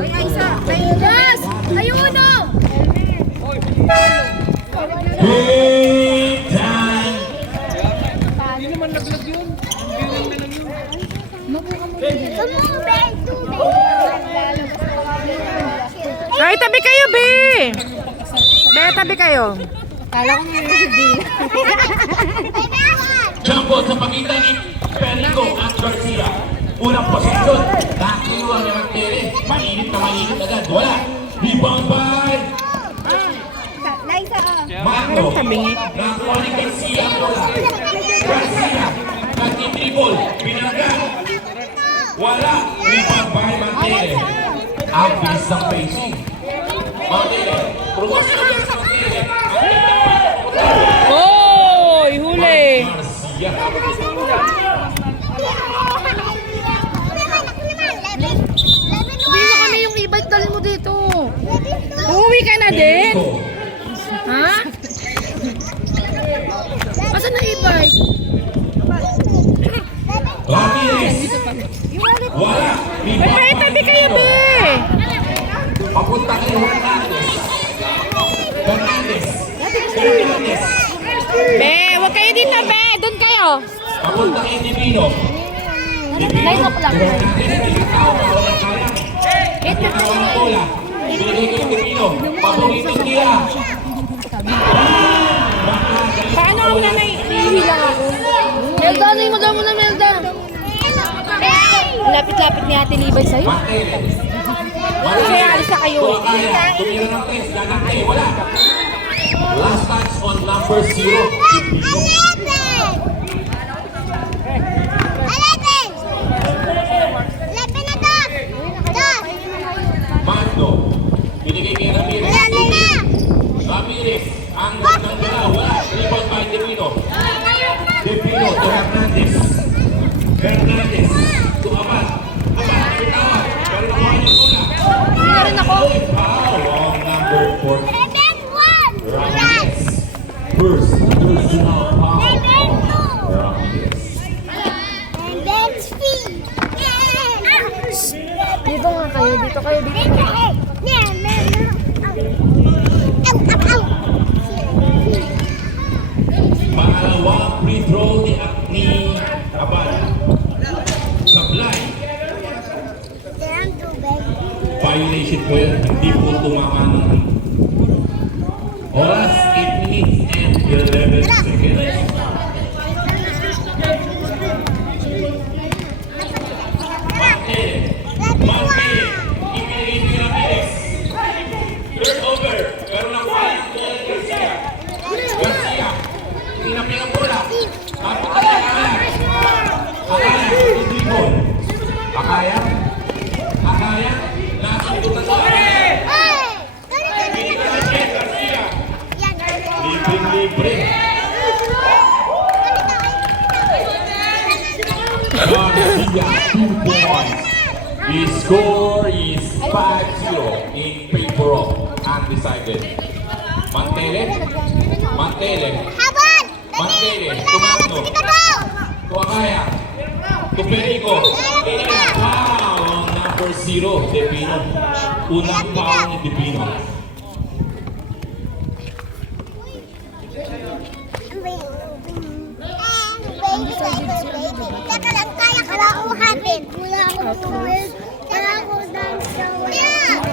Ay, isa. Yes! Ayun o! Big time! Hindi naman naglag yun. Bilang na lang yun. Ay, tabi kayo, Be! Be, tabi kayo. Kala ko nga si Dila. Jumbo sa pagitan ni Perico at Garcia. Unang posisyon, nakuha ni Martínez. Mainit agad. Wala. Rebound by Mato. Nakuha ni Garcia. Garcia. Nagtitribol. Pinaga. Wala. Rebound by Martínez. Ang bilis ng pacing. Martínez. Pruwas na agad sa Martínez. Oy, huli. Garcia. Bila ka na yung e-bike, dalhin mo dito. Uuwi ka na din? Ha? Asan na e-bike? Ramirez. Wala. Ay, tabi kayo, Be! Papunta kay Hernandez. Hernandez. Hernandez. Be, huwag kayo dito, Be! Doon kayo! Papunta kay Divino. Divino. Line up lang. Hernandez. Tinatawag na walang kaya. Nagkakawa ng bola. Binigay kay Divino. Paborito niya. Paano ako na nahihila ako? Melda, ano yung madamo na Melda? Lapit-lapit ni Ate Libay sa'yo. Martínez. Kaya alis na kayo. Tuwa kaya. Tumira ng 3. Ganang wala. Last touch on number 0. Divino. Mando. Binigay kay Ramirez. Ramirez. Ang gandang bola. Wala. Rebound by Divino. Divino to Hernandez. Hernandez to Abad. Abad. Pitawag. Pero nakuha niyo bola. Hindi na rin ako. Foul on number 4. Ramirez. First personal foul. Ramirez. Dito nga kayo, dito kayo, dito. Pangalawang free throw ni Abad. Sablay. Violation po yan. Hindi po tumakan. Oras 8 minutes and 11 seconds. Martínez. Ibinigay ni Ramirez. Turnover. Pero nakuha ito ni Garcia. Garcia. Tinapin ang bola. Tapos ang Akaya. Akaya. Idribol. Akaya. Akaya. Nasundutan sa Binigay Garcia. Libre. Garcia, 2 points. The score is 5-0 in favor of undecided. Mantele. Tumano. Tuakaya. Tuperico. Wow! Number 0, Divino. Unang foul ni Divino. Teka lang, kaya ka lang uhatin. Wala akong tuwil. Wala akong dance.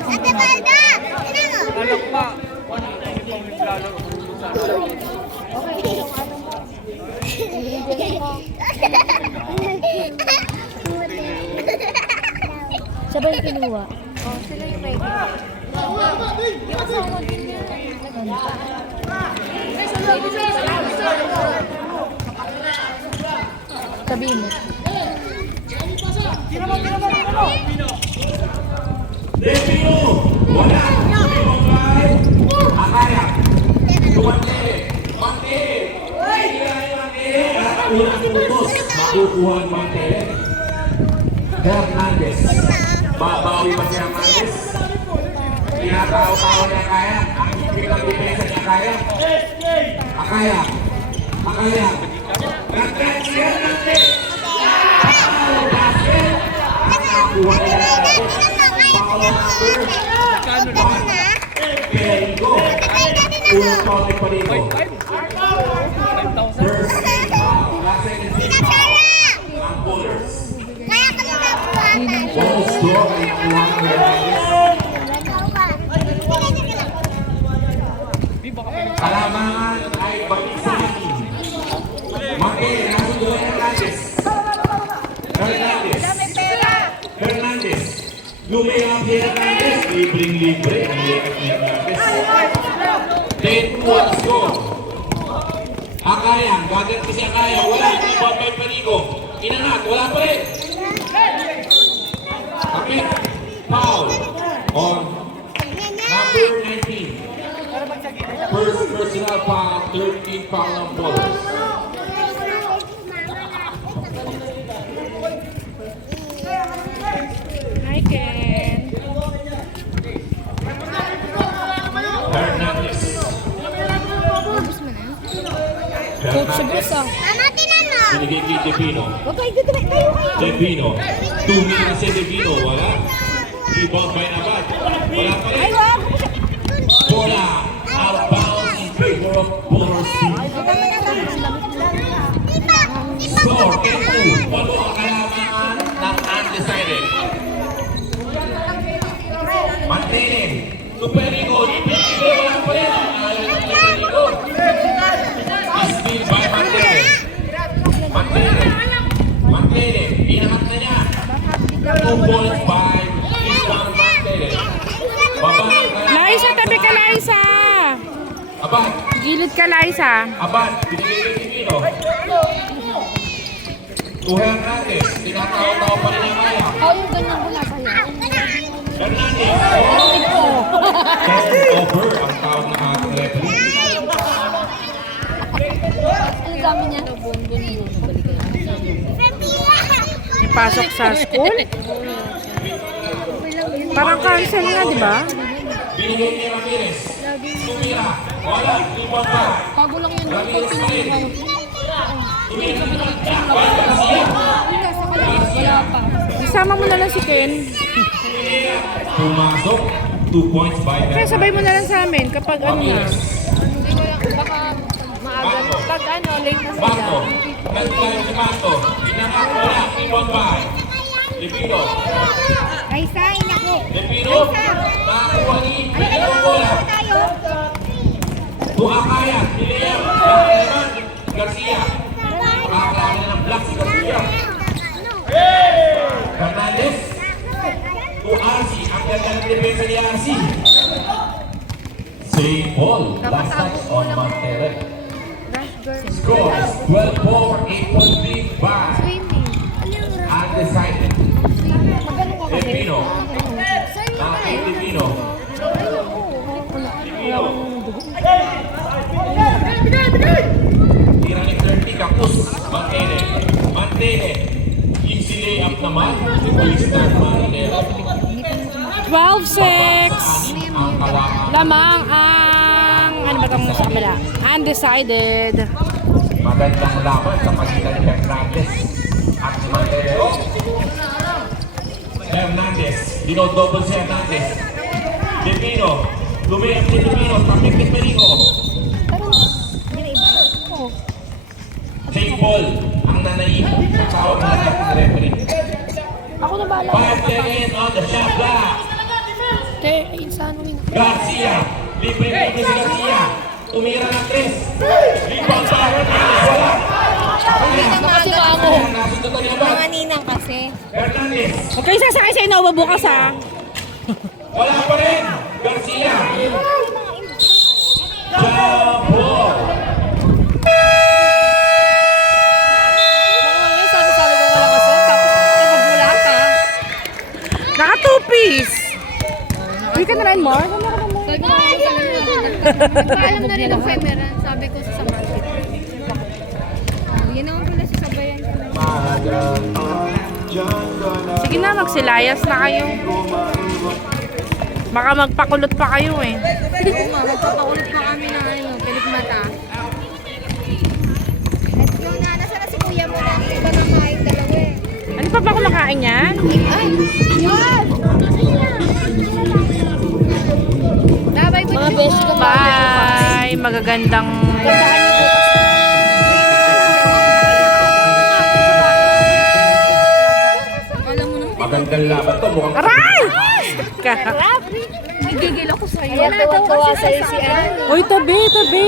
Ate Balda! Tignan mo! Alak pa. Hindi pang naglalaro. Siya ba yung kinuha? Sila yung may yung asawa din niya. Sabihin mo. Divino. Wala. Akaya. Mantele. Unang putos. Makukuha ang Mantele. Hernandez. Babawi pa si Hernandez. Tinatao-tao niya kaya. Ang ibig ng depensa niya kaya. Akaya. Nag-catch si Hernandez. Nakakuha niya Hernandez. Foul number Kano Ito lang? na. Perigo. Unang foul ni Perigo. 5,000? First foul. Nasa Sinasara! ang Bullers. Kaya ka nila buhatan. Ball score ay nakuha ng Hernandez. Ikaw ba? Sige lang. Di baka pala. Kalamangan ay balik sa akin. Maki, nasundo Hernandez. Hernandez. Hernandez. Lumiyang Hernandez. Libreng-libre. Ang libreng Hernandez. 10-1 score. Akayang. Gagat ko si Akayang. Wala. Ibang may Perigo. Inangat. Wala pa rin. Kapit. Foul. On number 19. First personal foul. 13 foul ng Bullers. Hi, Ken. Hernandez. Coach Subos ah. Mama, tinan mo. Binigay kay Devino. Huwag kayo dito, tayo kayo. Devino. 2 minutes si Devino. Wala. Rebound by Abad. Wala pa rin. wag. Bola. Outbound in favor of Bullers team. Score. 10-2. Walo ang kalamangan ng undecided. Mantenin. Superigo. Libre-libre. Wala pa rin. Ayaw ng Superigo. Steal by Mantenin. Mantenin. Mantenin. Inamat na niya. 2 points by Islam Mantenin. Baba. Liza, tabi ka, Liza. Abad. Gilid ka, Liza. Abad. Binigay kay Divino. To Hernandez. Tinatawa-tawa pa rin ang kaya. yung ganyan ko na kaya. Hernandez. Over ang tawag ng ating referee. Ang dami niya. Pasok sa school? Parang cancel nga, di ba? Binigay kay Ramirez. Tumira. Wala. Rebound pa. Bago lang yun. Ramirez pa rin. Tumira. Wala pa. Isama mo na lang si Ken. Pumasok. 2 points by Kaya sabay mo na lang sa amin kapag ano na. Ramirez. Hindi ko lang. Baka maaga. Pag ano, late na sila. Bato. Nagkaroon si Bato. Inamak. Wala. Rebound pa. Divino. Ay, sain ako. Divino. Nakakuha ni Divino bola. Tuakaya. Hiliyam. Naman. Garcia. Makaklaro na ng black si Garcia. Hernandez. To Arsi. Ang ganda ng depensa ni Arsi. St. Paul. Last touch on Mantere. Score is 12-4. 8-point lead by undecided. Divino. Nakakit Divino. Divino. Tira ni 30. Kapus. Mantere. Mantere. Easy layup naman. Si Balistan Marinero. 12-6. Ang kawakan. Lamang ang, ano ba itong sa kabila? Undecided. Magandang laban sa pagitan ni Hernandez at si Mantere. Hernandez. Dinodouble si Hernandez. Divino. Lumiyap si Divino. Tapik ni Perigo. St. Paul. Ang nanayin. Ang tawag na ng referee. Ako na bahala. 5 seconds on the shot clock. Kaya, ayun sa ano yun. Garcia. Libre-libre si Garcia. Tumira ng 3. Rebound pa. Hernandez. Wala. Kasi ako. Nasundutan niya ba? Ninang kasi. Hernandez. Huwag kayo sasakay sa inyo, bukas ha. Wala pa rin. Garcia. Jump ball. Baka mamaya sabi-sabi ko wala kasi. Tapos kapag wala ka. Naka 2-piece. Uy ka na rin, Mar. Ano ka naman? Sabi ko naman sa kanila. Nagpaalam na rin ng camera. Sabi ko sa market. Yun naman pala si Sabayan. Sige na, magsilayas na kayo. Baka magpakulot pa kayo eh. Oo nga, magpapakulit pa kami ng ano, pilikmata. Let's go na. Nasaan na si kuya mo na? Hindi ba namaing dalawa eh? Ano pa ba kumakain yan? Ay! Yan! beshi ko. Bye! Magagandang... Gandahan niyo bukas. Alam mo na. Magandang laban to. Mukhang Aray! Nagigil ako sa'yo. Ayan, natuwa sa'yo si Anne. Uy, tabi, tabi!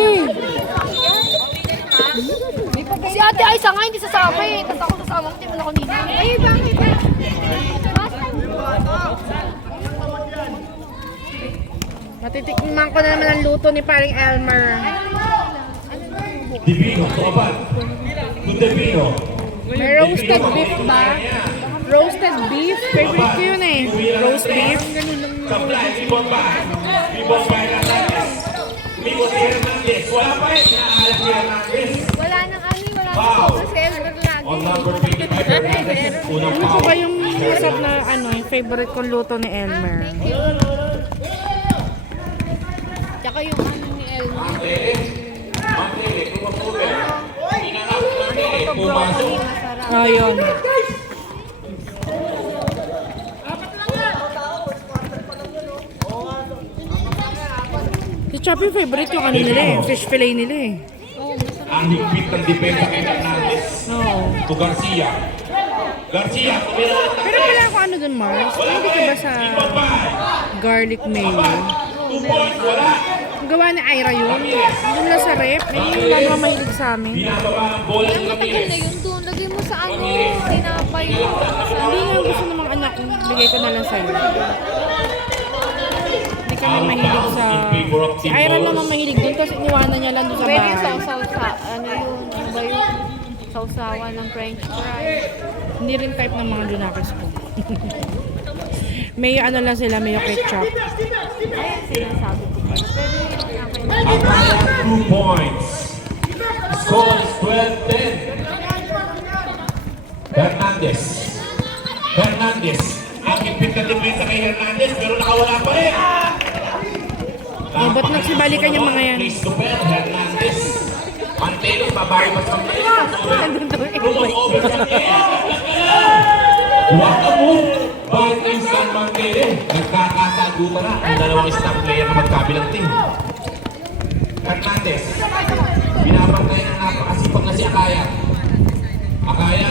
Si Ate Aisa nga hindi sasama eh. Tapos ako sasama ko, hindi mo na ako nila. Ay, bakit? Matitikman ko na naman ang luto ni paring Elmer. Divino, tumaban. To Divino. May roasted beef ba? Roasted beef? Favorite ko yun eh. Roast beef. Supply, Bibonbay. Bibonbay Hernandez. Umikot si Hernandez. Wala pa rin. Inaalat si Hernandez. Wala nang ani, wala Foul. nang si Elmer lagi. On number 25, Hernandez. Unang Ano foul. ba yung masarap na ano, yung favorite kong luto ni Elmer? Tsaka yung ano ni Elmer. Mantele. Mantele. Tumapuber. Inanap Mantele. Pumasok. Ayun. Si Choppy favorite yung ano nila eh, fish fillet nila eh. Ang higpit ng depensa kay Hernandez. Oo. To Garcia. Garcia. Tumira ulit ng Pero wala ako ano dun, Mars. Hindi ka ba sa Bibonbay. garlic mayo? 2 points. Wala. Ang gawa ni Ira yun. Doon lang sa rep. Eh, yung mama mahilig sa amin. Binababa ang bola ng Matagal Ramirez. na yun doon. Lagay mo sa ano, tinapay yun. Hindi nga gusto ng mga anak ko. Bigay ko na lang sa'yo. Hindi kami mahilig sa... Si Ira naman mahilig doon kasi iniwanan niya lang doon sa Pwede yung bahay. sausaw sa, ano yun, ano ba yun? Sausawan ng french fries. Hindi rin type ng mga lunakis ko. Mayo ano lang sila, mayo ketchup. Ayan sinasabi ko pa. Pwede yung akin. At 2 points. Score is 12-10. Hernandez. Hernandez. Ang higpit na depensa kay Hernandez pero nakawala pa rin. Oh, ba't nagsibalikan yung mga yan? Christopher Hernandez. Mantele, babae pa sa Mantele. Lumos over sa Mantele. What a move by Tristan Mantele. Nagkakasagutan na ang dalawang star player na magkabilang team. Hernandez. Binabantay ng napakasipag na si Akaya. Akaya,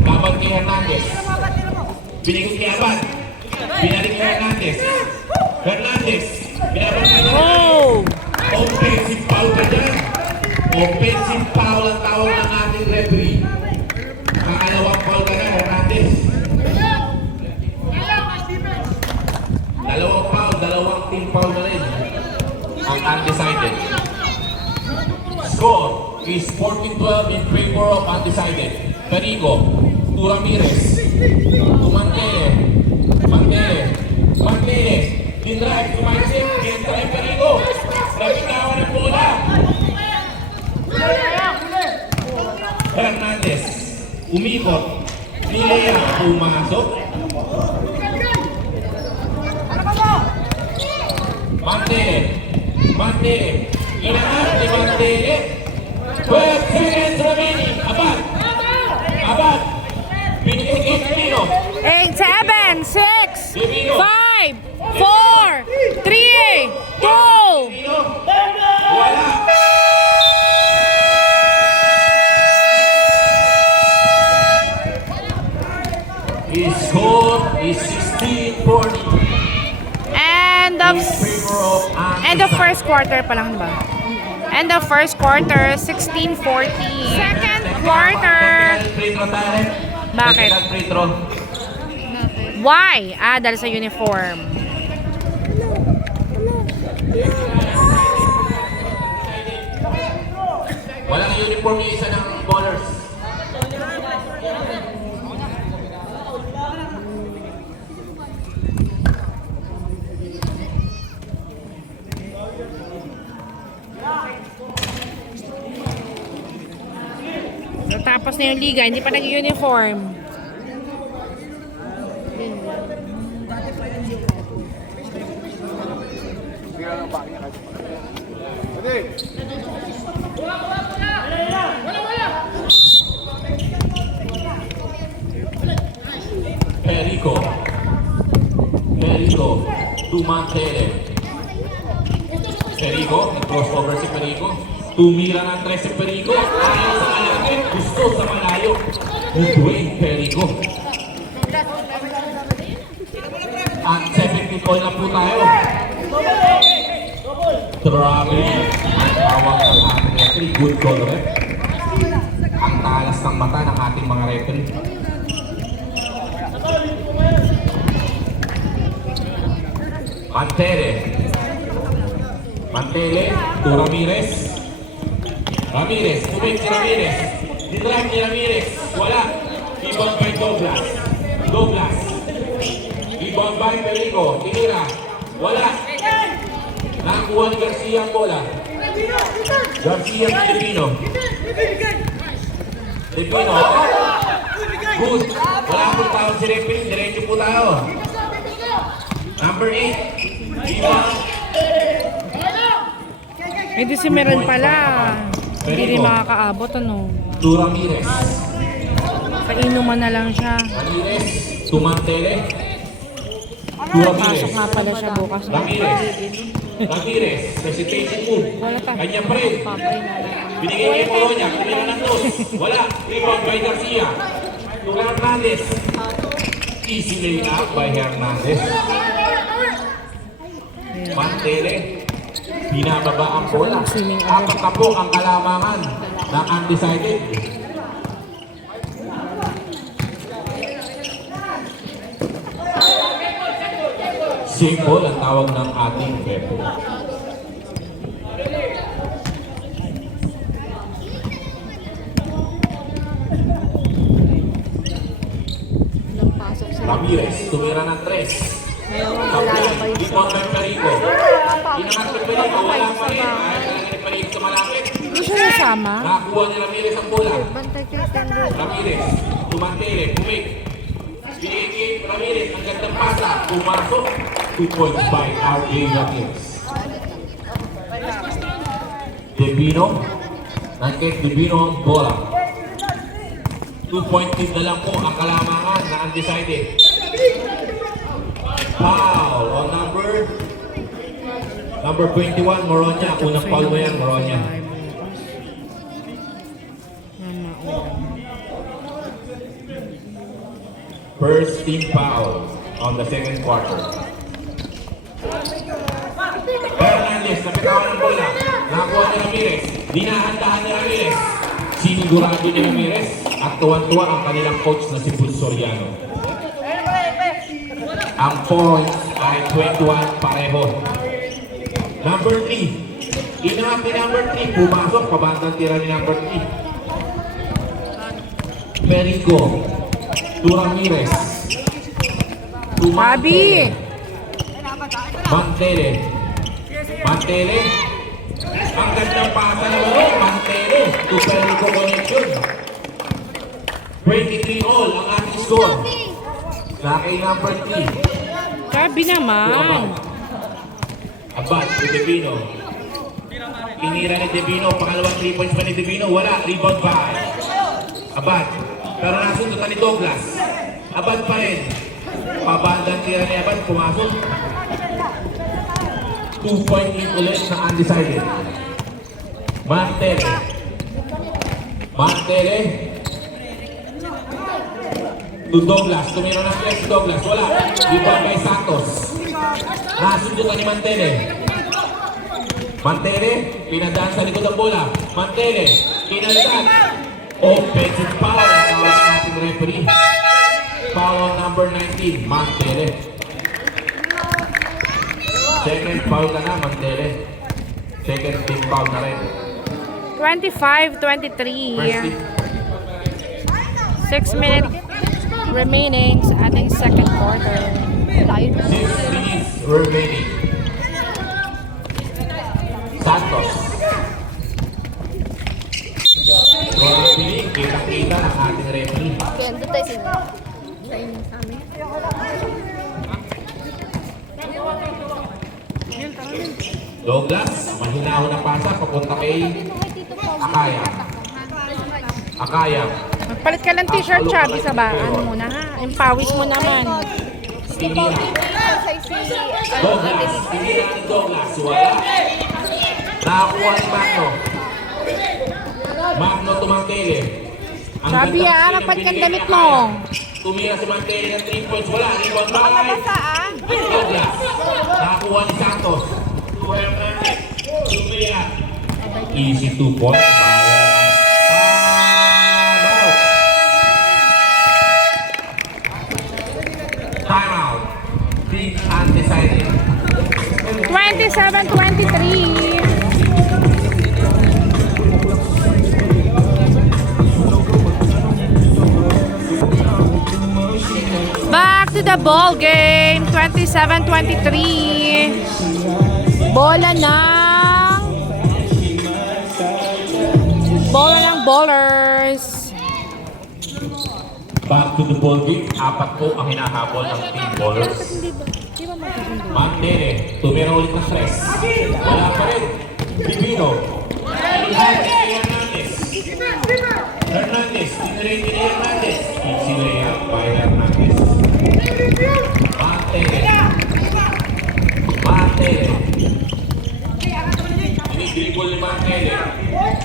babag kay Hernandez. Binigod kay Abad. Binalik kay Hernandez. Hernandez. Binabantay na. Oh! Offensive foul ka dyan. Offensive foul ang tawag ng ating referee. Kakalawang foul ka na, Hernandez. Dalawang foul, dalawang team foul na rin. Ang undecided. Score is 14-12 in favor of undecided. Carigo, to Ramirez, to Mantele, Mantele, Mantele, din-drive to Maisip, din-drive Carigo, nabitawan ng bola. Hernandez, umikot, Nilea, pumasok. Mantele, Mantele, inangat ni Mantele. 12 seconds remaining. Abad, Abad, binigay kay Divino. 8, 7, 6, Divino, 5, 4, 3, 2, Divino, wala. His score is 16-40 end in of favor of end of first quarter pa lang, diba? End of first quarter, 16-40. Second quarter. Free throw tayo. Bakit? Technical free throw. Why? Ah, dahil sa uniform. Walang uniform yung isa ng ballers. Natapos na yung liga, hindi pa nag-uniform. Perico. Perico. To Mantele. Perico, nag-crossover si Perico. Tumira ng 3 si Perico. Ayaw sa malapit, gusto sa malayo. Dwayne Perico. At 70 point na po tayo. Traveling. Ang tawag ng ating referee. Good call, ref. Ang talas ng mata ng ating mga referee. Mantele to Ramirez. Ramirez, tumig si Ramirez. Dinrag ni Ramirez. Wala. Rebound by Douglas. Douglas. Rebound by Perico. Tinira. Wala. Nakuha ni Garcia ang bola. Garcia ni Divino. Divino. Good. Wala pong tao si referee. Diretso po tayo. Number 8. Rebound. Hindi si Meron pala. Hindi rin makakaabot, ano. To Ramirez. Painuman na lang siya. Ramirez. To Mantele. To Ramirez. Pasok nga pala siya bukas. Ramirez. Ramirez. Hesitation move. Wala pa. Kanya pa rin. Binigay niya yung polo niya. Kumila ng dos. Wala. Rebound by Garcia. To Hernandez. Easy lay up by Hernandez. Mantele. Binababa ang bola. Apat na po ang kalamangan ng undecided. Simple ang tawag ng ating referee. Ramirez, tumira ng 3. Kaplan, Limon ng Perico. Inangat ni Perico, wala pa rin. Ayaw talaga ni Perico sa malapit. Hindi siya nasama. Nakakuha ni Ramirez ang bola. Ramirez, Tumantele, Pumig. Binigay Ramirez, ang gandang pasa. Pumasok. 2 points by R.A. Ramirez. Divino. Nangkit Divino ang bola. 2-point lead na lang po ang kalamangan na undecided. Foul on number 21, Moronia. Unang foul mo yan, Moronia. First team foul on the second quarter. Hernandez, napitawan ng bola. Nakakuha ni Ramirez. Dinahandahan ni Ramirez. Sinigurado ni Ramirez. At tuwan-tuwa ang kanilang coach na si Pul Soriano. Ang points ay 21 pareho. Number 3. Inangat ni number 3. Pumasok, pabandang tira ni number 3. Perico. To Ramirez. To Bobby! Mantele. Mantele. Ang gandang pasa na laro. Mantele. To Perico connection. 23 all ang ating score. Sa kay number 3. Grabe naman. Abad to Divino. Inira ni Divino. Pangalawang 3 points pa ni Divino. Wala. Rebound by Abad. Pero nasundutan ni Douglas. Abad pa rin. Pabandang tira ni Abad. Pumasok. 2-point lead ulit na undecided. Mantele. Mantele. To Douglas. Tumira ng 3 si Douglas. Wala. Rebound by Santos. Nasundutan ni Mantele. Mantele. Pinadaan sa likod ng bola. Mantele. Pinaldan. Offensive foul. Ang tawag ng ating referee. Foul on number 19. Mantele. Second foul na na, Mantele. Second team foul na rin. 25-23. First team. 6 minutes remaining sa ating second quarter. 6 minutes remaining. Santos. Grabe, kitang-kita ng ating referee. Kaya doon tayo sa inyo sa amin. Douglas, mahinahon na pasa papunta kay Akaya. Akaya. Magpalit ka ng t-shirt, Chubby, sa ba? Ano muna, ha? Yung pawis mo naman. Tinira. Douglas. Tinira ni Douglas. Wala. Nakakuha ni Magno. Magno to Mantele. Ang Sabi ganda ah, kasi ng magpalit kang binigay damit ni mo. Akaya. Tumira si Mantele ng 3 points. Wala. Rebound by Douglas. Nakakuha ni Santos. To Hernandez. Tumira. Easy 2 points. Time out. Being undecided. 27-23. Back to the ball game. 27-23. Bola ng bowlers. Back to the ball game. Apat po ang hinahabol ng team bowlers. Mantele, tumira ulit ng 3. Wala pa rin. Divino. Hernandez. Hernandez. Tinirayin ni Hernandez. Easy layup by Hernandez. Mantele. Mantele. Dinidribble ni Mantele.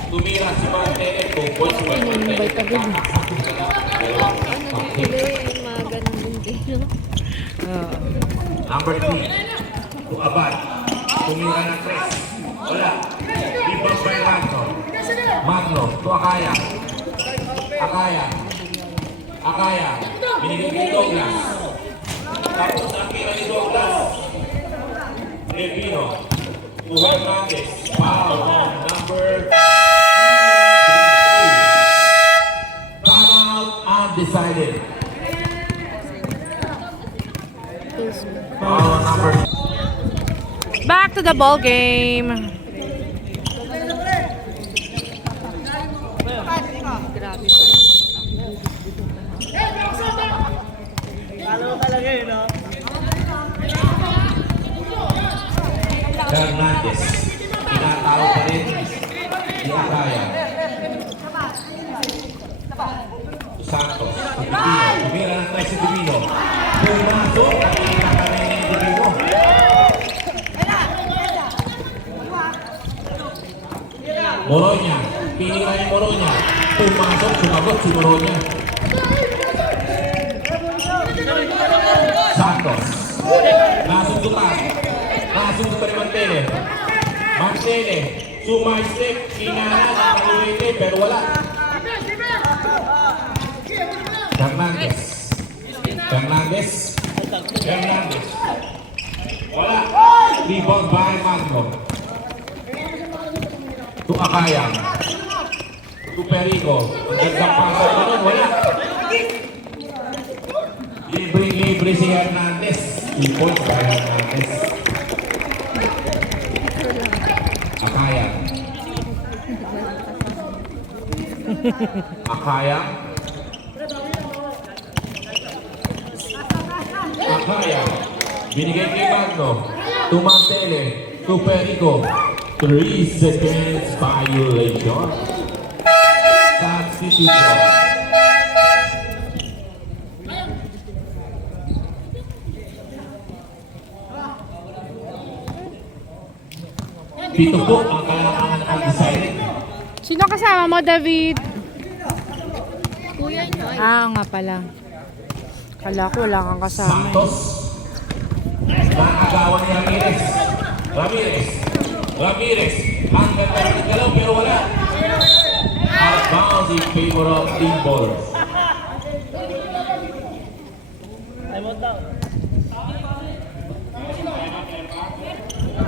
Tumira si Mantele. 2 points by Mantele. Number 3. To Abad. Tumira ng 3. Wala. Rebound by Magno. Magno. To Akaya. Akaya. Akaya. Binigay kay Douglas. Tapos ang tira ni Douglas. Revino. To Hernandez. Foul on number 3. Timeout undecided. Foul on number Back to the ball game. Hernandez. Tinatao pa rin si Akaya. Santos. Divino. Tumira ng 3 si Divino. Pumasok. Nakita ka rin ni Divino. Moronya. Pinira ni Moronya. Pumasok. Sumagot si Moronya. Santos. Nasundutan. Nasundutan ni Mantele. Mantele. Sumastep. Kinana. Nakaluwete. Pero wala. Hernandez. Hernandez. Hernandez. Wala. Rebound by Magno. To Akaya. To Perico. Gandang pasa na nun. Wala. Libre si Hernandez. 2 points by Hernandez. Akaya. Akaya. Akaya. Binigay kay Magno. To Mantele. To Perico. 3 seconds violation. Substitution. Pito po ang kailangan undecided. Sino kasama mo, David? Kuya nyo. Ah, nga pala. Kala ko wala kang kasama. Santos. Nakagawa ni Ramirez. Ramirez. Ramirez. Ang ganda ng galaw pero wala. Outbounds in favor of team ballers.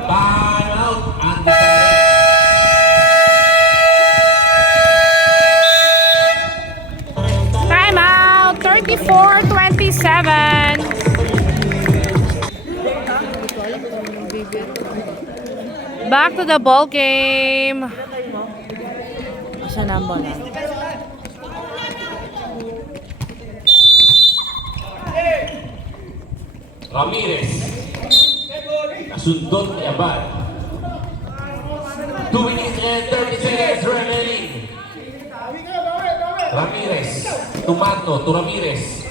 Time out. Undecided. Time out. 34-27. Back to the ball game. Asan na ang bola? Ramirez. Nasundot ni Abad. 2 minutes and 30 seconds remaining. Ramirez. Tumato to Ramirez.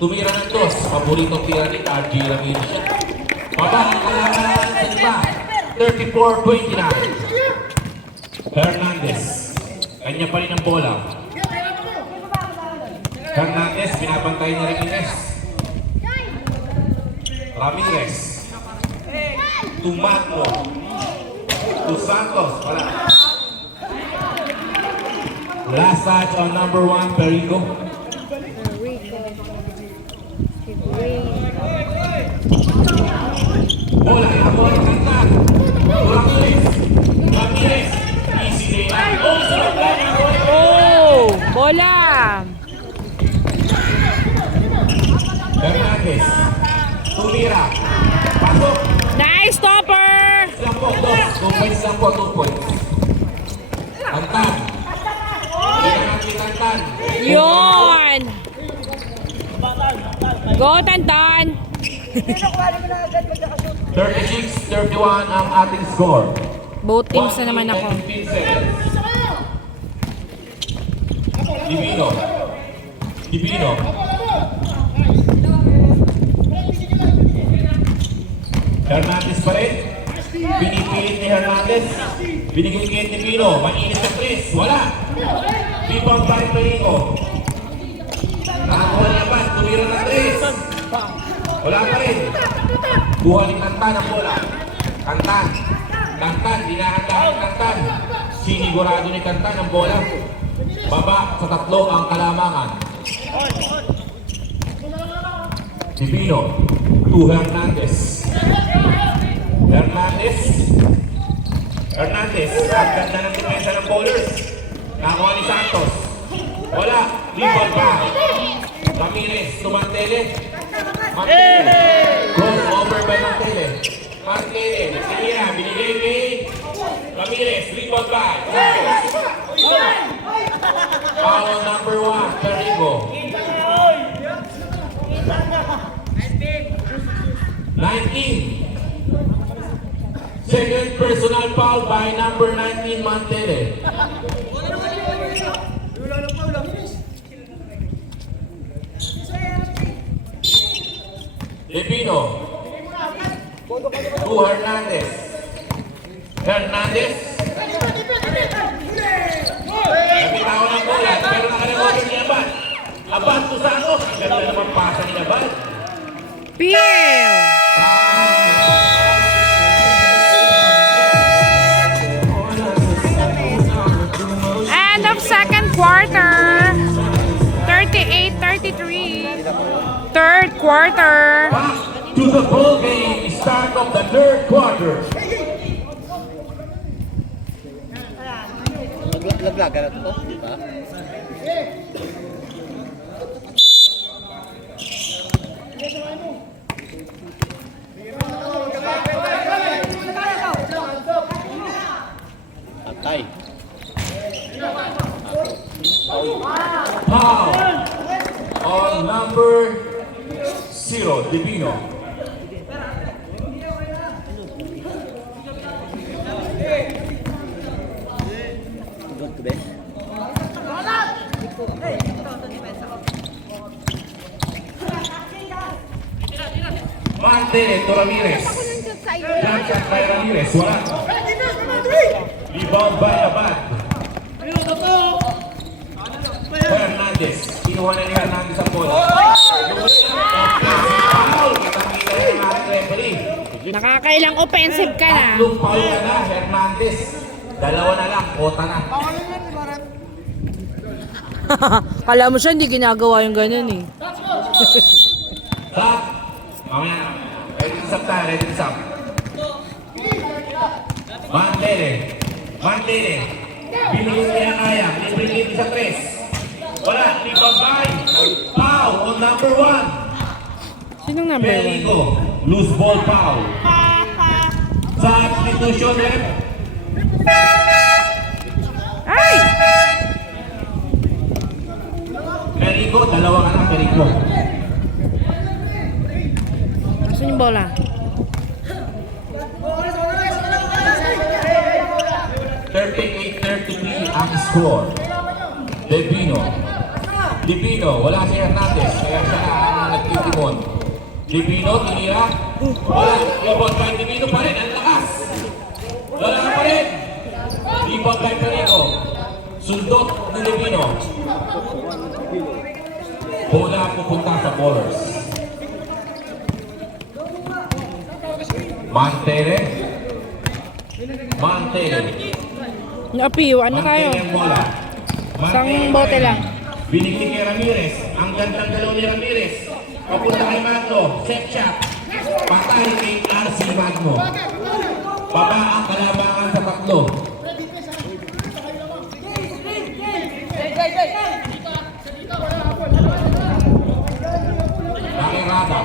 Tumira ng 2. Paboritong tira ni RJ Ramirez. Baba ang kailangan sa iba. 34-29. Hernandez. Kanya pa rin ang bola. Hernandez, pinapantay ni Ramirez. Ramirez. Tumato. To Santos. Wala. Last touch on number 1, Perico. Bola, bola, kanta. Ramirez. Ramirez. Easy day. Oh, sarap lang. Oh! Bola! Hernandez. Tumira. Pasok. Nice stopper! 2 points lang po, 2 points. Tantan. Hindi na Tantan. Yun! Go, Tantan! 36-31 ang ating score. Both teams na naman ako. 15 seconds. Divino. Divino. Hernandez pa rin. Pinipilit ni Hernandez. Binigay kay Divino. Mainit na Chris. Wala. Rebound pa rin Perico. Nakakuha niya ba? Tumira na Chris. Wala pa rin. Kuha ni Kantan ang bola. Kantan. Kantan. Dinahandahan Kantan. Sinigurado ni Kantan ang bola. Baba sa 3 ang kalamangan. Divino. To Hernandez. Hernandez. Hernandez. Ang ganda ng depensa ng bowlers. Nakakuha ni Santos. Wala. Rebound pa. Ramirez. To Mantele. Mantele. Cross over by Mantele. Mantele. Sinira. Binigay kay Ramirez. Rebound pa. Foul number 1. Perico. 19. Second personal foul by number 19, Mantele. Divino. To Hernandez. Hernandez. Nabitawan ang bola, pero nakalimutan ni Abad. Abad to Santos. Ang ganda naman pasa ni Abad. Peel! End of second quarter. 38-33. Third quarter. Back to the ball game. Start of the third quarter. Laglag ka na ito, di ba? Atay. Foul on number 0, Divino. Good to be. Mantele to Ramirez. Jump shot by Ramirez. Wala. Rebound by Abad. Hernandez. Kinuha na ni Hernandez ang bola. Foul. Kitang-kita na ng ating referee. Nakakailang offensive ka na. Tatlong foul ka na, Hernandez. 2 na lang, kota na. Kala mo siya hindi ginagawa yung ganun eh. Stop. Mamaya. Ready to stop tayo, ready to stop. Mantele. Mantele. Binigyan niya kaya. Libre-libre sa 3. Wala. Rebound by. Foul on number 1. Sinong number 1? Perico. Loose ball foul. Substitution ref. Ay! Perico. 2 ka na, Perico. Asan yung bola? 38-33 ang score. Divino. Divino, wala si Hernandez. Kaya siya ang nagtitimon. Divino, tinira. Wala. Rebound by Divino pa rin. Ang lakas. Wala ka pa rin. Rebound by Perico. Sundot ni Divino. Bola pupunta sa ballers. Mantere. Napiyo, ano tayo? Mantere ang bola. Isang bote lang. Binigti kay Ramirez. Ang gandang galaw ni Ramirez. Papunta kay Magno. Set shot. Patay kay RC Magno. Baba ang kalabangan sa tatlo. Kay Rada.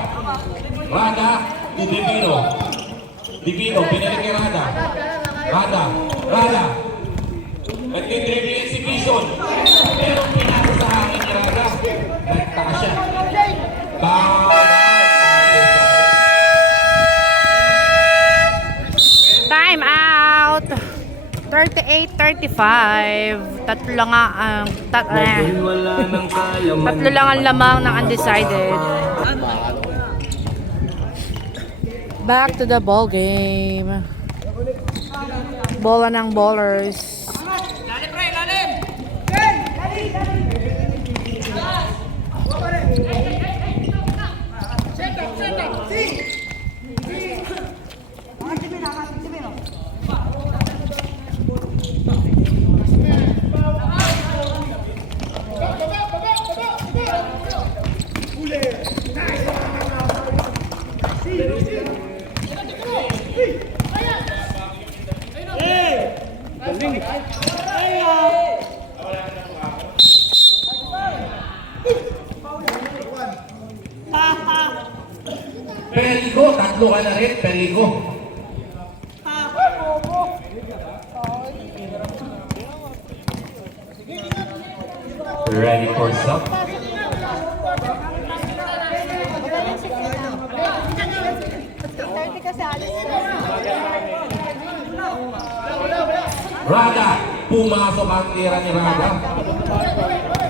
Rada to Divino. Divino, binalik kay Rada. Rada. Nagtitribling exhibition. Pero pinasa sa hangin ni Rada. Nagtaka siya. Time out! 38-35. Tatlo lang ang lamang ng undecided. Back to the ball game. Bola ng ballers. Perico, tatlo ka na rin, Perico. Ready for sub. Rada, pumasok ang tira ni Rada.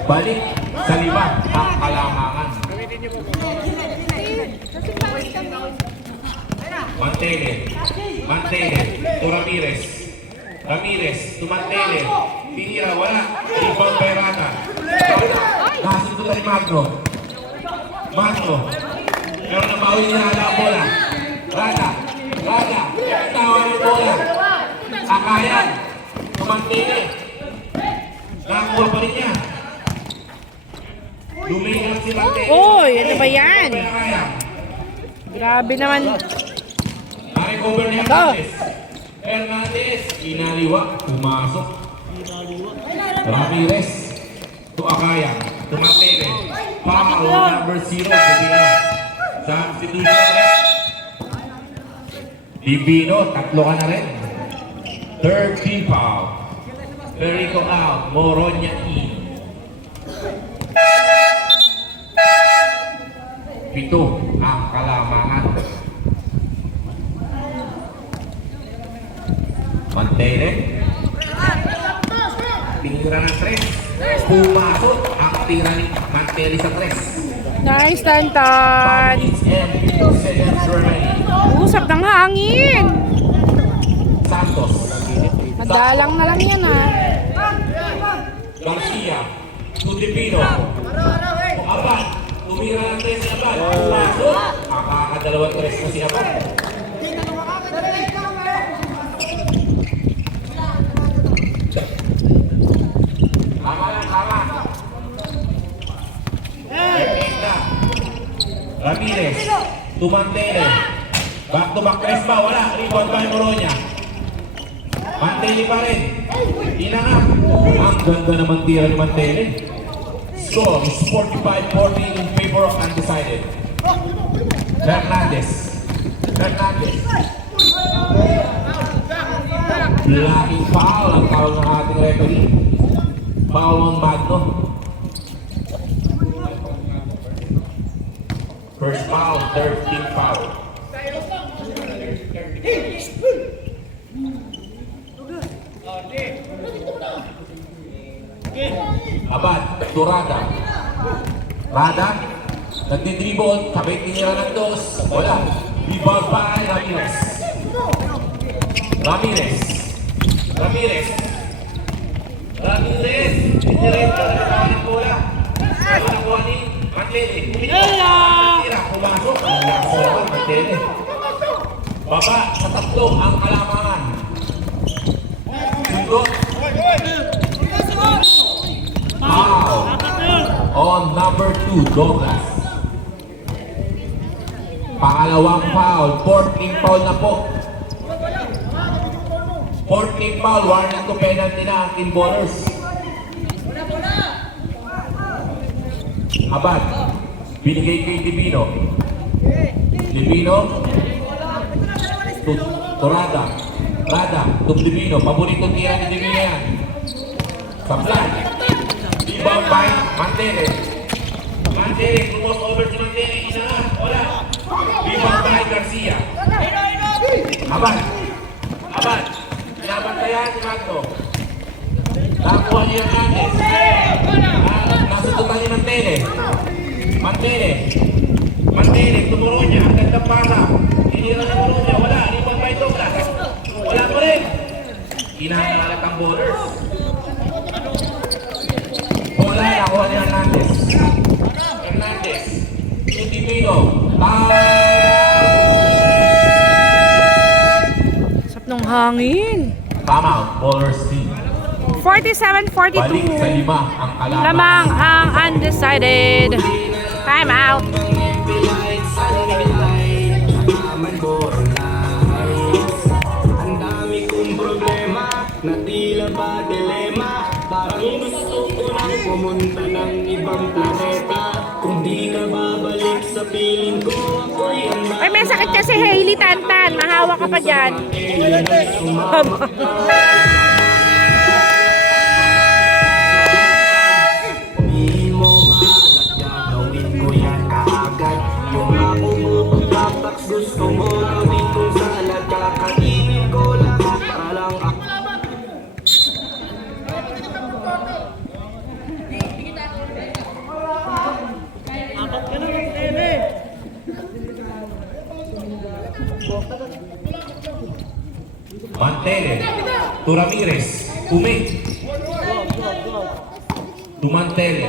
Balik sa lima ang kalamangan. Mantele, to Ramirez, to Mantele, tinira, wala, rebound by Rada. Nasundo ni Magno, pero nabawi ni Rada ang bola. Rada, tawa ng bola. Akayan, to Mantele, nakakuha pa rin niya. Lumingat si Mantele. Oy, ano ba yan? Grabe naman. Recover ni Hernandez. Inaliwa. Pumasok. Ramirez. To Akayan. To Mantele. Foul number 0. Substitution rin. Divino. Tatlo ka na rin. Third team foul. Perico out. Moronya in. 7 ang kalamangan. Mantele. Tinira ng 3. Pumasok ang tira ni Mantele sa 3. Nice, Tantan. 5 minutes and 2 seconds remaining. Usap ng hangin. Santos. Madalang na lang yan, ha. Garcia. To Divino. Abad. Tumira ng 3 si Abad. Pumasok. Makakadalawang 3 na si Abad. Ramirez, to Mantele. Back to back press ba? Wala. Rebound by Moronya. Mantele pa rin. Inangat. Ang ganda naman tira ni Mantele. Score is 45-40 in favor of undecided. Hernandez. Blocking foul ang tawag ng ating referee. Foul on Magno. First foul, third team foul. Abad, to Rada. Nagdidribble, sabay tinira ng 2. Wala. Rebound by Ramirez. Ramirez, diretso na natawan ng bola. Ano nakuha ni Mantele? Tira, pumasok. Ang lakas naman, Mantele. Baba, sa tatlo ang kalamangan. Sundot. Foul. On number 2, Douglas. Pangalawang foul, 14 foul na po. 14 foul, warning to penalty na ang team bowlers. Abad, binigay kay Divino. Divino, Torada. Rada, Divino, paborito tira ni Divino yan. Saplan. Rebound by Mantele. Mantele, cross over to Mantele. Isa na, wala. Rebound by Garcia. Abad. Abad. Pinabantayan ni Magno. Nakuha ni Hernandez. Nasututan ni Mantele. Mantele. Mantele, tumuro niya. Ang gandang para. Hinira na tumuro niya. Wala. Rebound by Douglas. Wala pa rin. Hinahangalat ang bowlers. Bola nakuha ni Hernandez. Hernandez. Divino. Nung hangin. Time out, bowlers team. 47-42. Balik sa lima ang kalaban. Lamang ang undecided. Time out. Ang dami kong problema, na tila ba dilema. Parang gusto ko nang pumunta ng ibang planeta. Kung di ka babalik sa piling ko, ako'y ang Ay, may sakit kasi Hailey Tantan. Mahawa ka pa dyan. Hindi mo maalat, gagawin ko yan kaagad. Yung ako tatak, gusto mo gawin kong salad. Kakainin ko lahat para lang ako. Mantele. To Ramirez. Umig. To Mantele.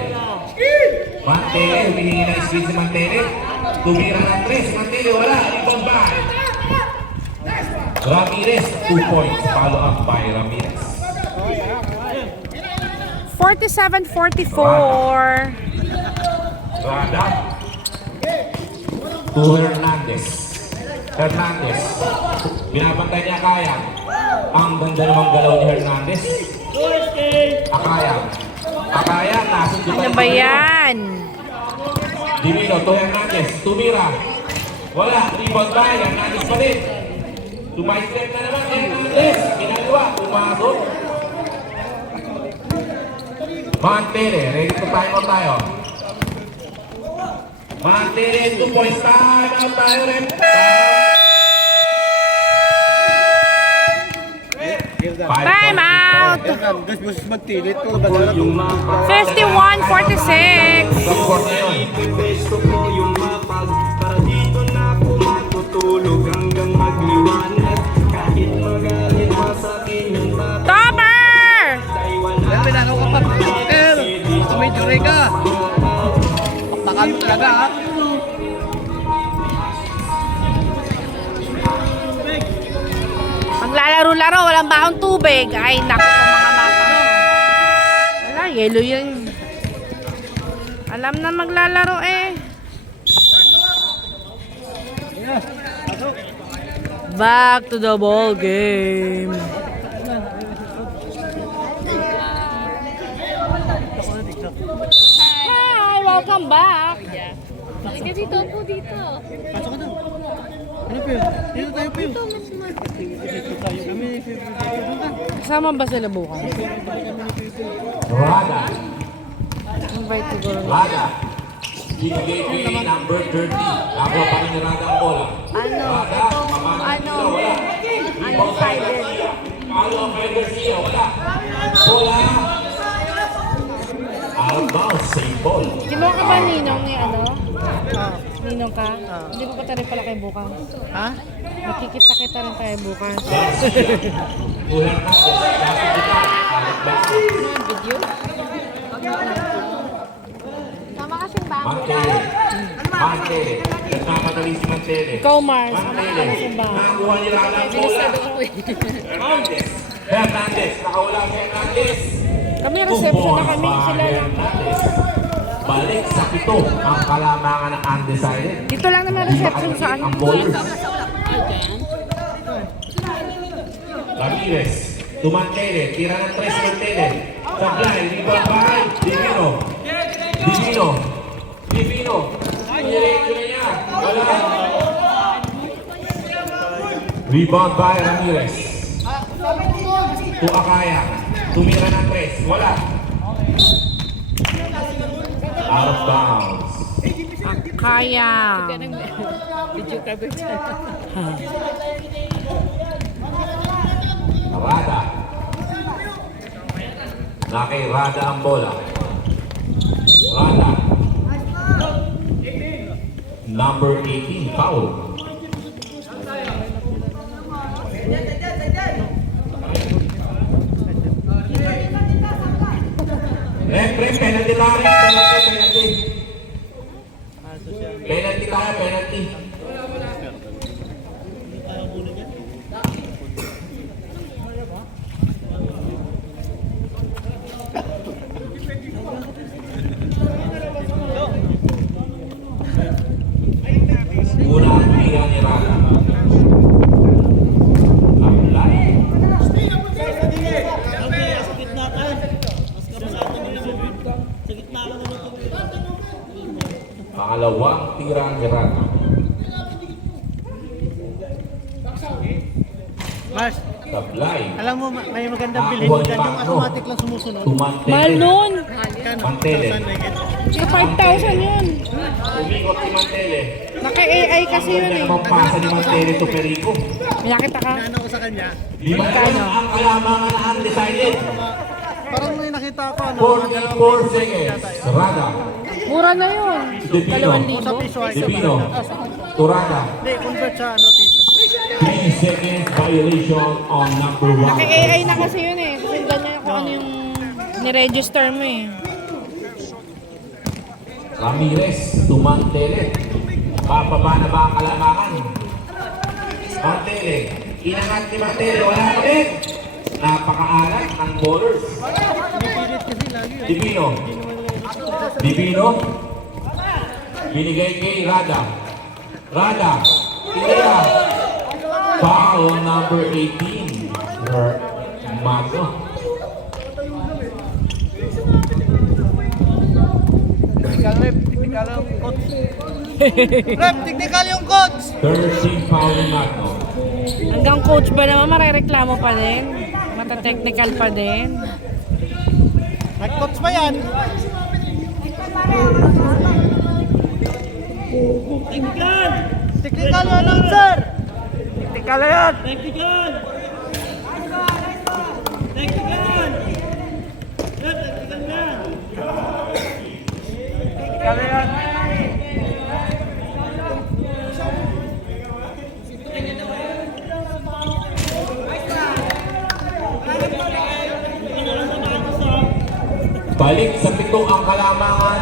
Mantele. Humihingi na speed si Mantele. Tumira ng 3. Mantele wala. Rebound by Ramirez. 2 points. Follow up by Ramirez. 47-44. Rada. To Hernandez. Hernandez. Binabantay niya Akayang. Ang ganda namang galaw ni Hernandez. Akayang. Akayang. Nasundutan Ano ba yan? Divino to Hernandez. Tumira. Wala. Rebound by Hernandez pa rin. Tumay-step na naman Hernandez. Ginagawa. Pumasok. Mantele. Ready to time out tayo. Mantele. 2 points. Time out tayo rin. Time out. Guys, boses magtilit ko. 51-46. Support na yun. Gusto ko yung mapag, para dito na ako matutulog hanggang magliwanag. Kahit magalit pa sa akin yung tatay, Topper! wala. Pinano ka pa, Peter. Baka may jury ka. Pakalo talaga, ha? Maglalaro-laro, walang baong tubig. Ay, naku sa mga mata. Wala, yellow yun. Alam na maglalaro eh. Back to the ball game. Hi, welcome back. Halika dito po dito. Pasok ka na. Ano po yun? Dito tayo po yun. Dito tayo kami. Kasama ba sila bukas? Rada. Invite siguro. Rada. Binigay kay number 30. Nakuha pa rin ni Rada ang bola. Rada. Mamana. Wala. Undecided. Follow up by Garcia. Wala. Bola. Outbound. Save ball. Kinuha ka ba ninong ni ano? Ninong ka? Hindi mo pa rin pala kayo bukas. Ha? Makikita-kita rin tayo bukas. Tuhan Hernandez. Kapit kita. Video? Tama kasing ba? Mantele. Mantele. Nagmamadali si Mantele. Ikaw, Mars. Ano Mantele. ka sa ba? Nakuha nila ang bola. Hernandez. Hernandez. Nakawala si Hernandez. Kami reception na kami. Sila lang. Balik sa pito ang kalamangan ng undecided. Dito lang naman reception sa ano. Ang bowlers. Ramirez. Tumantele. Tira ng 3 Mantele. Sablay. Rebound by Divino. Divino. Divino. Diretso na niya. Wala. Rebound by Ramirez. To Akaya. Tumira ng 3. Wala. Out of bounds. Kaya. Video cover dyan. Rada. Nakay Rada ang bola. Rada. Number 18, foul. Referee, penalty tayo, penalty. Penalty tayo, penalty. Una ang pilihan ni Rada. Apply. Pangalawang tira ni Rada. Mars, Supply. alam mo, may magandang bilhin mo dyan. Yung automatic lang sumusunod. Tumantele. Mahal nun. Mantele. Sa 5,000 yun. Umikot si Mantele. Naka-AI kasi yun Ganda eh. naman pasa ni Mantele to Perico. May nakita ka? Ano ko sa kanya? 5 ang kalamangan na undecided. Parang may nakita ko, ano, 44 seconds. Rada. Mura na yun. Divino. 2,000. Divino. Turada. Hindi, convert sa ano, piso. 3 seconds violation on number 1. Naka-AI na kasi yun eh. Kasi ganyan kung ano yung niregister mo eh. Ramirez to Mantele. Papaba na ba ang kalamangan? Mantele. Inangat ni Mantele. Wala pa rin. Napakaalat ang bowlers. Divino. Divino. Binigay kay Rada. Rada. Tira. Foul number 18. Mago. Technical rep, technical yung coach. Rep, technical yung coach! 13 foul ni Magno. Hanggang coach ba naman marereklamo pa din? Mata-technical pa din? Nag-coach ba yan? Technical! Technical yung announcer! Technical yan! Technical! Technical! Technical yan! Balik sa pito ang kalamangan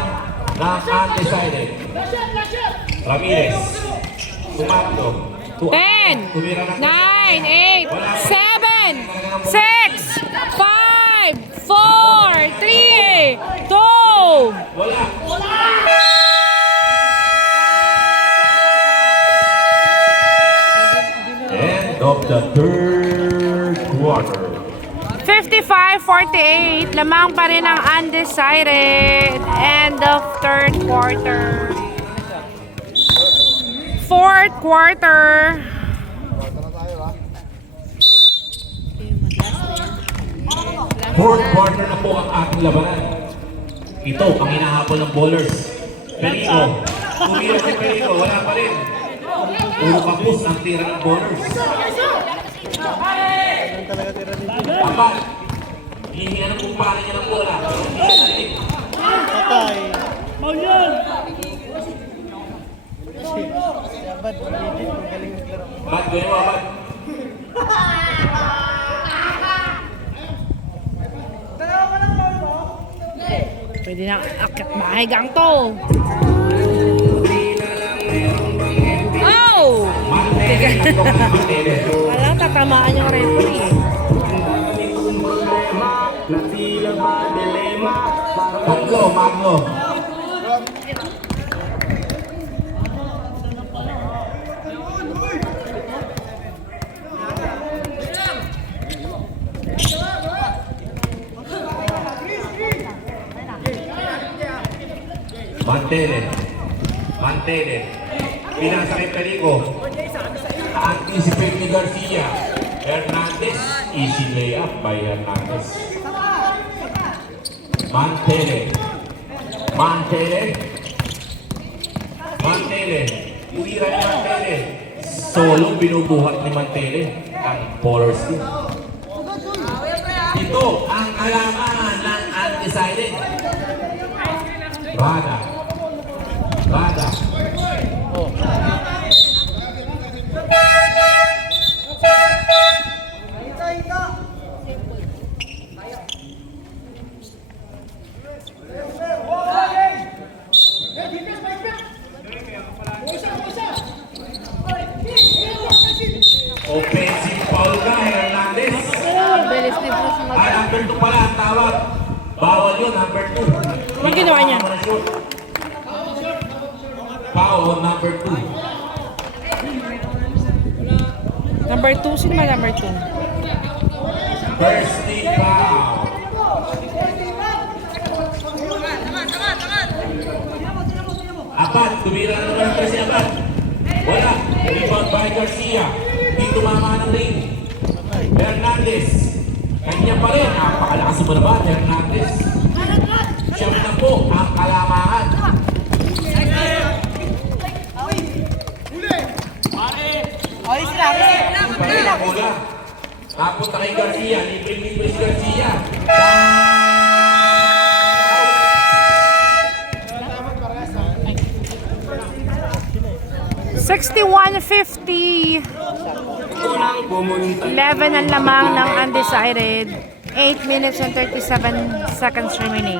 ng undecided. Ramirez. Tumatlo. 10, 9, 8, 7, 6, 5, 4, 3, 2, Wala. End of the third quarter. 55-48, lamang pa rin ang undecided. End of third quarter. Fourth quarter. Fourth quarter na po ang ating labanan. Ito ang hinahabol ng bowlers. Perico. Tumira si Perico. Wala pa rin. Puro kapos ang tira ng bowlers. Dapat. Hihingan ang kumpara niya ng bola. Patay. Abad, legit, magaling maglaro. Abad, gawin mo, Abad. Pwede na akit bahay gang to. Oh! Mantele, ito ka na Mantele. Walang tatamaan yung referee. Na tila ba dilema, parang Magno, Magno. Mantele. Mantele. Pinasa kay Perico. Anticipate ni Garcia. Hernandez. Easy layup by Hernandez. Mantele. Mantele. Mantele. Uwira ni Mantele. Solo binubuhat ni Mantele. Ang polar stick. Ito ang alaman ng undecided. Bada. Bada. Offensive foul ka, Hernandez. Bilis ni Bruce mag- Ah, number 2 pala ang tawag. Bawal yun, number 2. Ano ginawa niya? Foul on number 2. Number 2, sino ba number 2? First team foul. Apat, tumira na naman kasi Apat. Wala. Rebound by Garcia. Hindi tumama ng ring. Hernandez. Kanya pa rin. Napakalakas mo naman, Hernandez. Siyam na po ang kalamangan. Pagkakita bola. Napunta kay Garcia. Libre-libre si Garcia. 61-50. unang pumunta 11 ang lamang ng undecided. 8 minutes and 37 seconds remaining.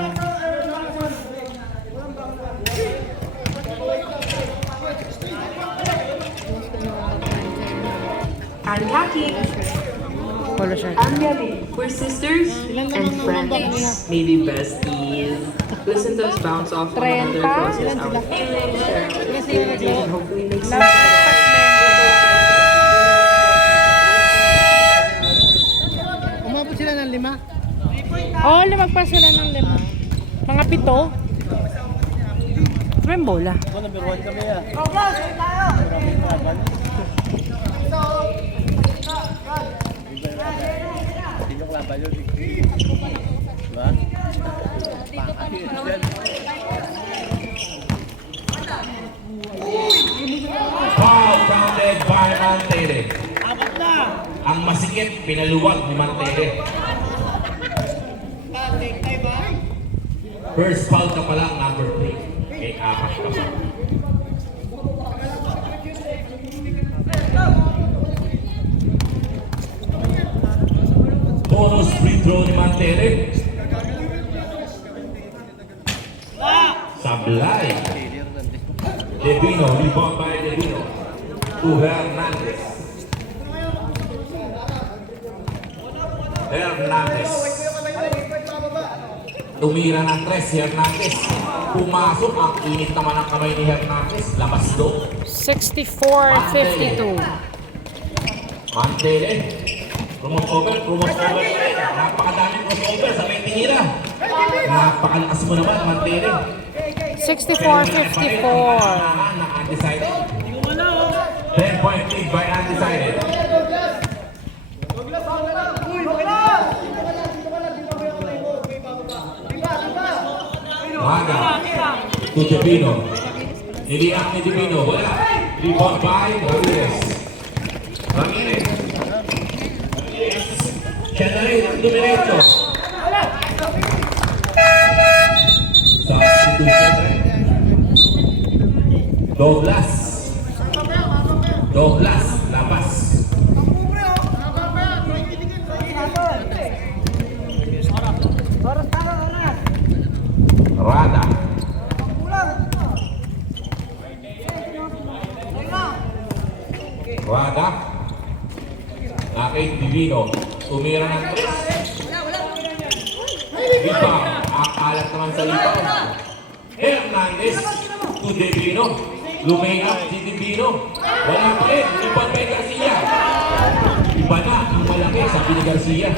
Unpacking. Polo shirt. Unveiling. We're sisters and friends. Maybe besties. Listen to us bounce off one another, process our feelings, share our experiences, and hopefully make sense of it. Umabot sila ng 5. Oh, lumagpas sila ng 5. Mga 7. Ito yung bola. Ako, number 1 kami ah. Sino klaban yun? Diba? Foul counted by Mantele. Ang masikip, pinaluwag ni Mantele. First foul ka pa lang, number 3. May apat ka pa. Bonus free throw ni Mantele. Sablay. Devino, rebound by Devino. To Hernandez. Hernandez. Tumira ng 3 si Hernandez. Pumasok, ang init naman ang kamay ni Hernandez. Labas do. 64-52. Mantele. Crossover. Napakadaming crossover sa may tinira. Napakalakas mo naman, Mantele. 64-54. Na undecided. 10-point lead by undecided. Maga. To Devino. Niliak ni Devino. Wala. Rebound by Ramirez. Ramirez. Siya na rin ang dumiretso. Substitution rin. Douglas. Douglas, labas. Rada. Rada. Nakay Divino. Tumira ng 3. Lipaw. Akalat naman sa lipaw. Hernandez to Divino. Lumay up si Divino. Wala pa rin. Lipaw kay Garcia. Iba na ang malaki, sabi ni Garcia.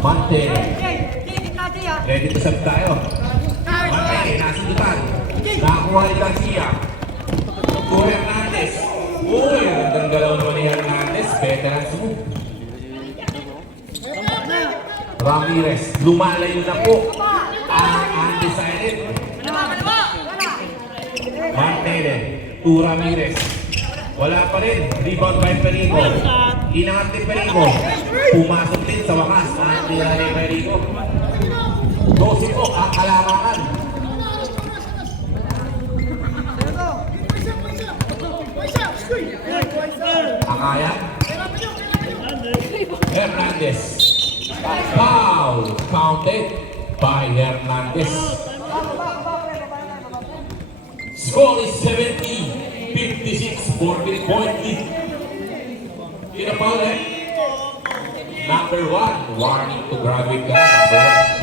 Mantele. Ready to sub tayo. Mantele, nasundutan. Nakakuha ni Garcia. To Hernandez. Uy, ang galaw naman ni Hernandez. Veterans mo. Ramirez, lumalayo na po ang undecided. Mantele, to Ramirez. Wala pa rin. Rebound by Perico. Inangat ni Perico. Pumasok din sa wakas. Natira ni Perico. 12 po ang kalamangan. Akaya. Hernandez. Foul. Counted by Hernandez. Score is 70-56 for 3-point lead. Pinapaul eh. Number 1. Warning to graduate ka. Number 1.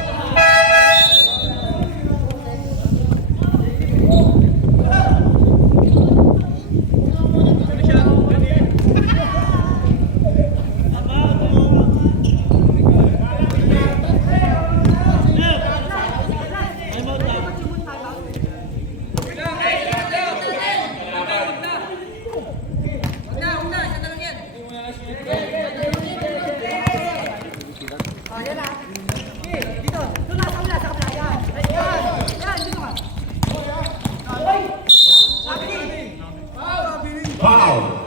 Foul.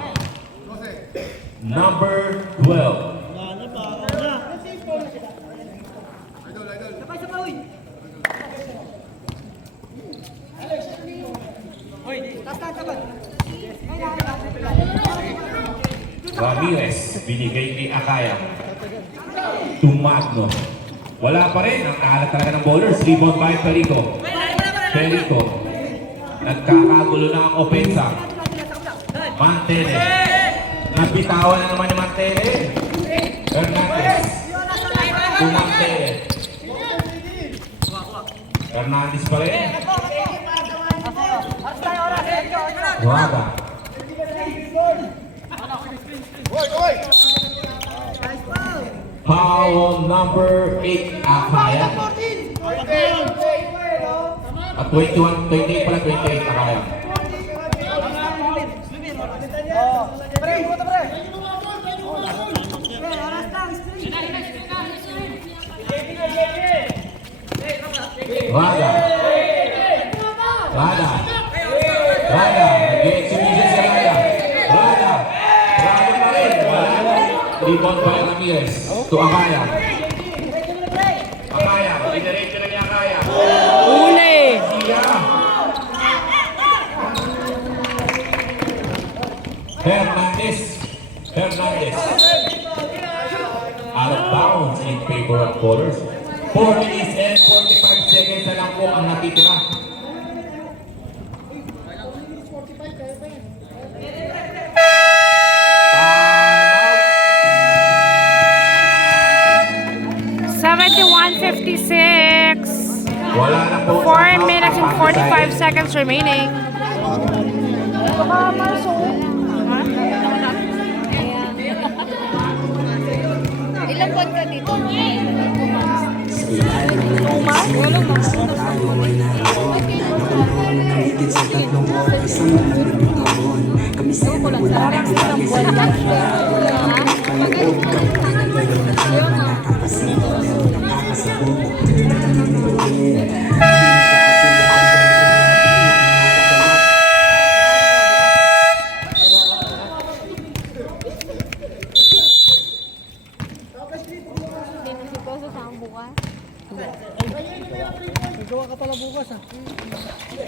Number 12. Ramirez, binigay ni Akaya. Tumagno. Wala pa rin. Ang kalat talaga ng bowlers. Rebound by Perico. Perico. Nagkakagulo na ang opensa. Mantele. Nabitawan na naman ni Mantele. Hernandez. To Mantele. Hernandez pa rin. Rada. Foul number 8, Akaya. At 21, 28 pala, 28, Akaya. Rada. Rada. Rada. Nag-exhibition si Rada. Rada. Rada pa rin. Wala. Rebound by Ramirez. To Akaya. Akaya. Dinerecho na niya Akaya. Uli! Hernandez. Hernandez. Out of bounds in favor of bowlers. 4 minutes and 45 seconds na lang po ang natitira. Wala na po. 4 minutes and 45 seconds remaining. Ilang buwan ka dito?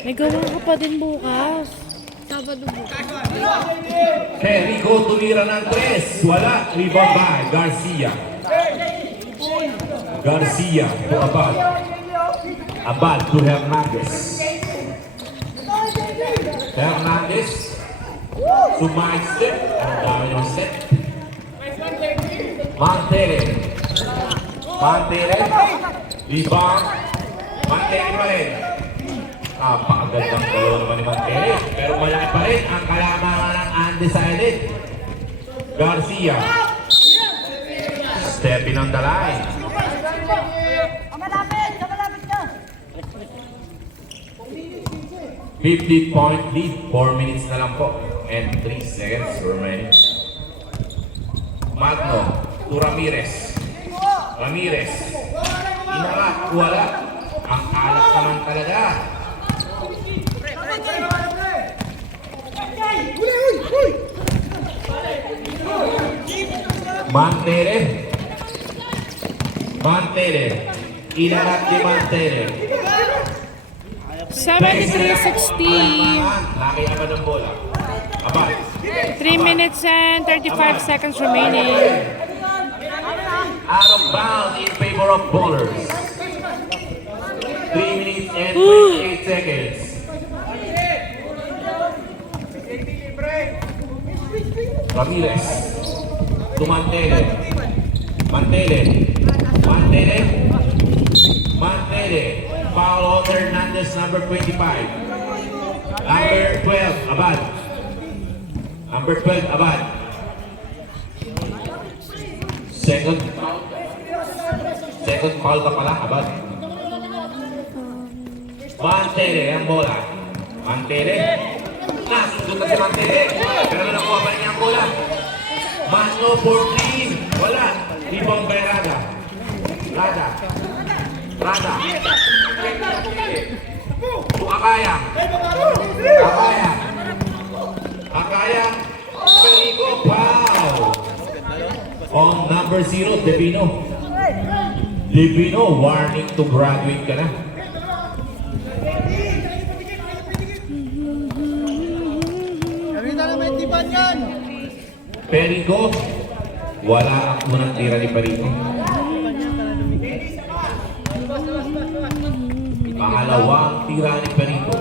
May gawa ka pa din bukas. Sabado bukas. Perico tumira ng 3. Wala. Rebound by Garcia. Garcia to Abad. Abad to Hernandez. Hernandez. Sumaistep. Ang dami yung set. Mantere. Mantere. Rebound. Mantere pa rin. Napakagandang galaw naman ni Mantere. Pero malaki pa rin ang kalamangan ng undecided. Garcia. Stepping on the line. 50-point lead. 4 minutes na lang po. And 3 seconds remaining. Magno to Ramirez. Ramirez. Inarap. Wala. Ang alak naman talaga. Mantere. Mantere. Inarap ni Mantere. 73-60. Laki naman ng bola. Abad. 3 minutes and 35 seconds remaining. Out of bounds in favor of bowlers. 3 minutes and 28 seconds. Ramirez. To Mantere. Mantere. Mantere. Mantere. Foul on Hernandez, number 25. Number 12, Abad. Number 12, Abad. Second foul. Second foul ka pala, Abad. Mantere ang bola. Mantere. Nasunod na si Mantere. Pero nakuha pa niya ang bola. Magno 14. Wala. Rebound by Rada. Rada. Rada. To Akaya. Akaya. Akaya. Perico. Wow. On number 0, Devino. Devino, warning to graduate ka na. Perico, wala ang unang tira ni Perico. Pangalawang tira ni Perico.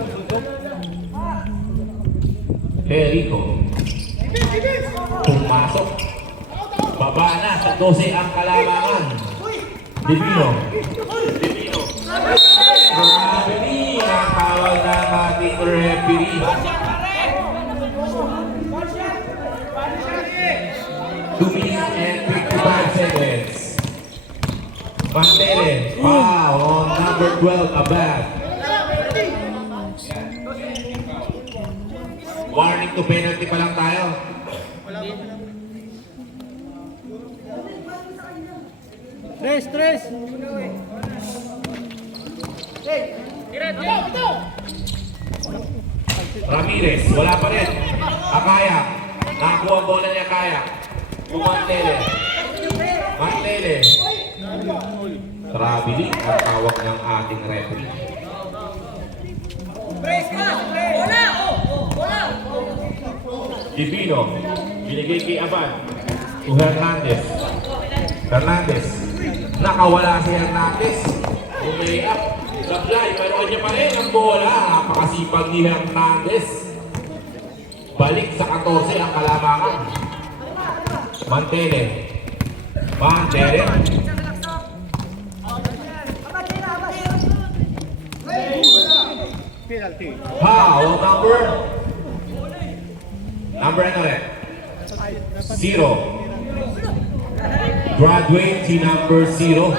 Perico. Pumasok. Baba na sa 12 ang kalamangan. Divino. Divino. Grabe ang tawag ng ating referee. 2 minutes and 55 seconds. Mantere, foul on number 12, Abad. Warning to penalty pa lang tayo. Tres. Ramirez, wala pa rin. Akaya, nakakuha ang bola ni Akaya. Mantere. Mantere. Traveling ang tawag ng ating referee. Divino, binigay kay Abad. To Hernandez. Hernandez. Nakawala si Hernandez. Umay up. Sablay, pero kanya pa rin ang bola. Napakasipag ni Hernandez. Balik sa 14 ang kalamangan. Mantere. Mantere. Penalty. Foul number. Number ano rin? 0. Graduate si number 0.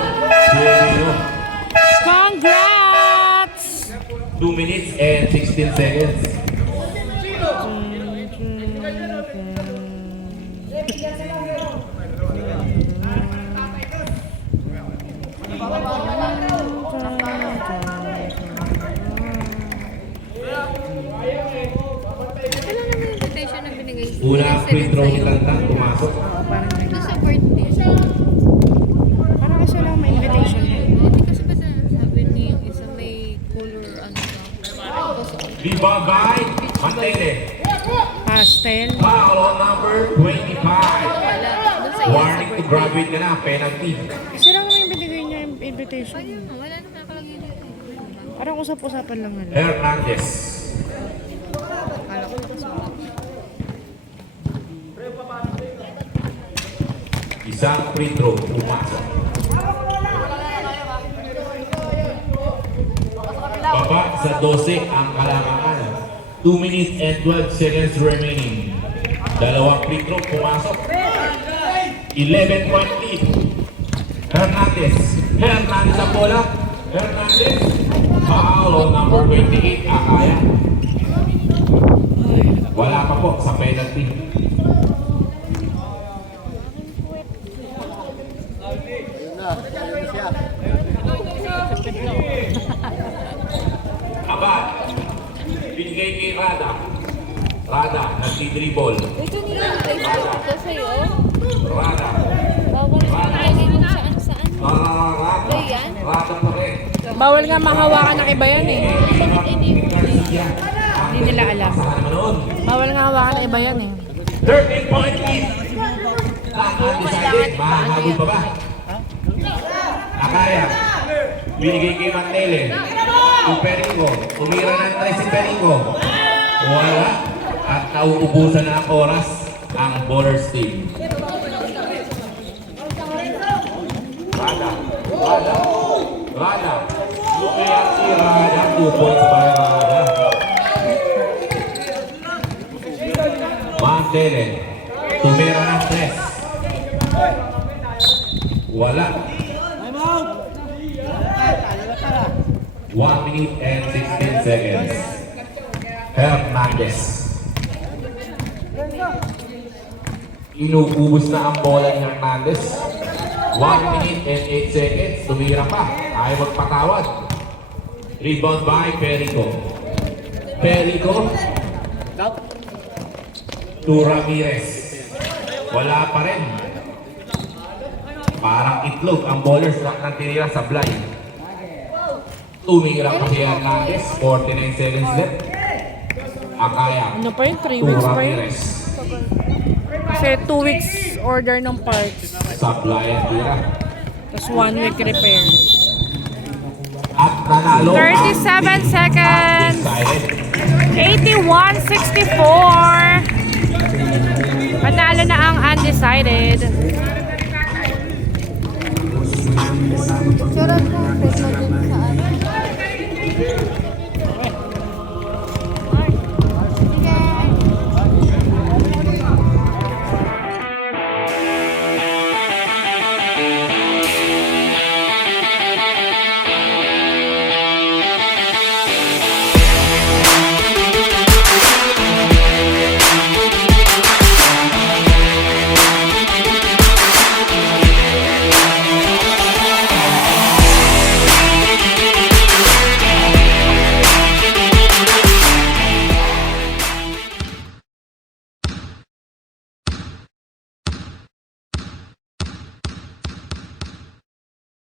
Congrats! 2 minutes and 16 seconds. Invitation na binigay. Una free throw ni Tantang pumasok. Ito sa birthday. Parang kasi lang may invitation. Hindi kasi ba sabi niya yung isa may color ano ka. Rebound by Mantele. Pastel. Foul on number 25. Wala. Doon sa Warning to graduate ka na, penalty. Sira mo yung binigay niya yung invitation. Wala na nakalagay dito. Parang usap-usapan lang nila. Hernandez. Isang free throw, pumasok. Baba sa 12 ang kalamangan. 2 minutes and 12 seconds remaining. Dalawang free throw, pumasok. 11-point lead. Hernandez. Hernandez ang bola. Hernandez. Foul on number 28. Akaya. Wala pa po sa penalty. Abad. Binigay kay Rada. Rada, nagdi-dribble. Ito nila yung Facebook ko sa'yo. Rada. Bawal na nakainin mo saan-saan. Rada. Ba yan? Rada pa rin. Bawal nga mahawakan ng iba yan eh. Garcia. Hindi nila alam. Saan naman noon? Bawal nga hawakan ng iba yan eh. 13-point lead. Undecided. Mahabol pa ba? Akaya. Binigay kay Mantele. Perico. Tumira ng 3 si Perico. Wala. At nauubusan na ang oras ang Ballers team. Rada. Rada. Rada. Lumaya si Rada. 2 points by Rada. Mantele. Tumira ng 3. Wala. 1 minute and 16 seconds. Hernandez. Inububos na ang bola ni Hernandez. 1 minute and 8 seconds. Tumira pa. Ayaw magpatawad. Rebound by Perico. Perico. To Ramirez. Wala pa rin. Parang itlog ang ballers na tinira sa blind. Tumira pa si Hernandez. 49 seconds left. Akaya. Ano pa yun? 3 To weeks pa yun? Ramirez. Kasi 2 weeks order ng parts. Supply and tira. Tapos 1 week repair. At nanalo 37 seconds. Undecided. 81-64. Panalo na ang undecided. Sarap po.